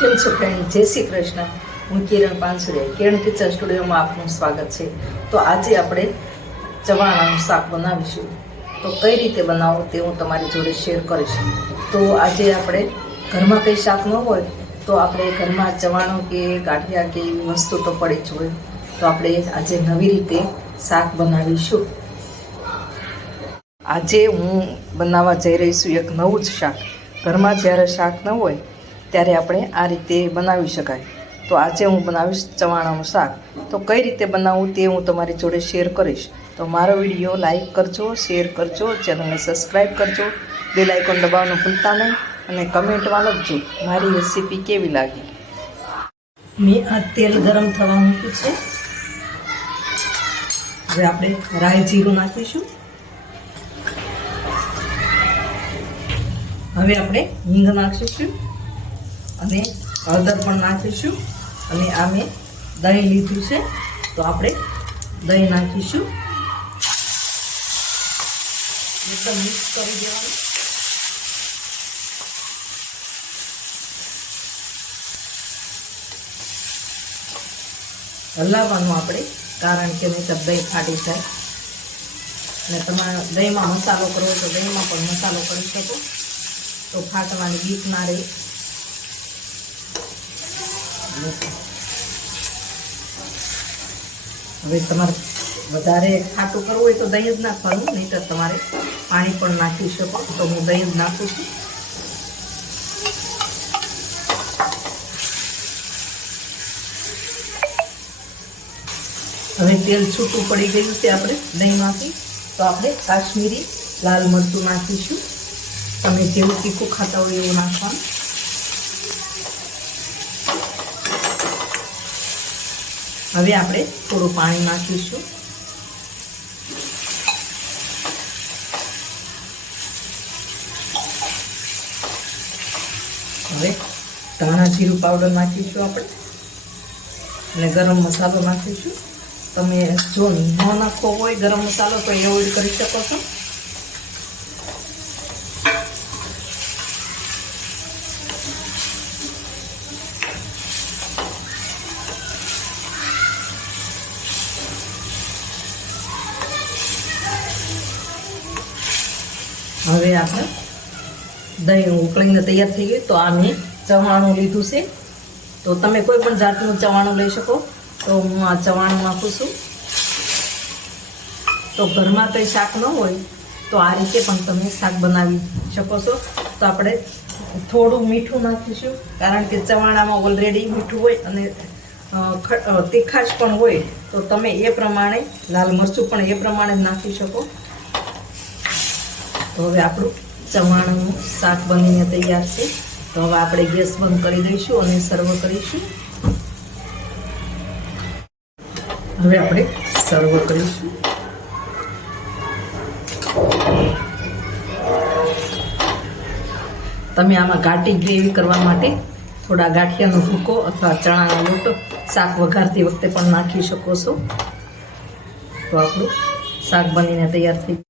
કેમ છો ફ્રેન્ડ? જય શ્રી કૃષ્ણ. હું કિરણ પાનસુરિયા, કિરણ કિચન સ્ટુડિયોમાં આપનું સ્વાગત છે. તો આજે આપણે ચવાણાનું શાક બનાવીશું. તો કઈ રીતે બનાવો તે હું તમારી જોડે શેર કરીશ. તો આજે આપણે ઘરમાં કંઈ શાક ન હોય તો આપણે ઘરમાં ચવાણું કે ગાંઠિયા કે એવી વસ્તુ તો પડી જ હોય. તો આપણે આજે નવી રીતે શાક બનાવીશું. આજે હું બનાવવા જઈ રહી છું એક નવું જ શાક. ઘરમાં જ્યારે શાક ન હોય ત્યારે આપણે આ રીતે બનાવી શકાય. તો આજે હું બનાવીશ ચવાણાનું શાક. તો કઈ રીતે બનાવવું તે હું તમારી જોડે શેર કરીશ. તો મારો વિડીયો લાઈક કરજો, શેર કરજો, ચેનલને સબસ્ક્રાઈબ કરજો, બેલ આઇકોન દબાવવાનું ભૂલતા નહીં અને કમેન્ટમાં લખજો મારી રેસીપી કેવી લાગી. મેં આ તેલ ગરમ થવા મૂક્યું છે. હવે આપણે રાઈ જીરું નાખીશું. હવે આપણે હિંગ નાખીશું અને હળદર પણ નાખીશું. અને આ મેં દહીં લીધું છે તો આપણે દહીં નાખીશું. એકદમ મિક્સ કરી દેવાનું. હલાવવાનું આપણે, કારણ કે નહીં તો દહીં ફાટી જાય. અને તમારે દહીંમાં મસાલો કરવો તો દહીંમાં પણ મસાલો કરી શકો, તો ફાટવાની બીક ના રહે. હવે તમારે વધારે ખાટું કરવું હોય તો દહીં જ નાખવાનું, નહીં તો તમારે પાણી પણ નાખી શકો. તો હું દહીં જ નાખું છું. હવે તેલ છૂટું પડી ગયું છે આપણે દહીંમાંથી. તો આપણે કાશ્મીરી લાલ મરચું નાખીશું. તમે જેવું તીખું ખાતા હોય એવું નાખવાનું. હવે આપણે થોડું પાણી નાખીશું. હવે ધાણા જીરું પાવડર નાખીશું આપણે અને ગરમ મસાલો નાખીશું. તમે જો ન નાખવો હોય ગરમ મસાલો તો એવોઈડ કરી શકો છો. હવે આપણે દહીં ઉકળીને તૈયાર થઈ ગયું. તો આ મેં ચવાણું લીધું છે. તો તમે કોઈ પણ જાતનું ચવાણું લઈ શકો. તો હું આ ચવાણું નાખું છું. તો ઘરમાં કંઈ શાક ન હોય તો આ રીતે પણ તમે શાક બનાવી શકો છો. તો આપણે થોડું મીઠું નાખીશું, કારણ કે ચવાણામાં ઓલરેડી મીઠું હોય અને તીખાશ પણ હોય. તો તમે એ પ્રમાણે લાલ મરચું પણ એ પ્રમાણે નાખી શકો. તો હવે આપણું ચવાણાનું શાક બનીને તૈયાર છે. તો હવે આપણે ગેસ બંધ કરી દઈશું અને સર્વ કરીશું. હવે આપણે સર્વ કરીશું. તમે આમાં ઘાટી ગ્રેવી કરવા માટે થોડા ગાંઠિયાનો ભૂકો અથવા ચણાનો લોટ શાક વઘારતી વખતે પણ નાખી શકો છો. તો આપણું શાક બનીને તૈયાર થઈ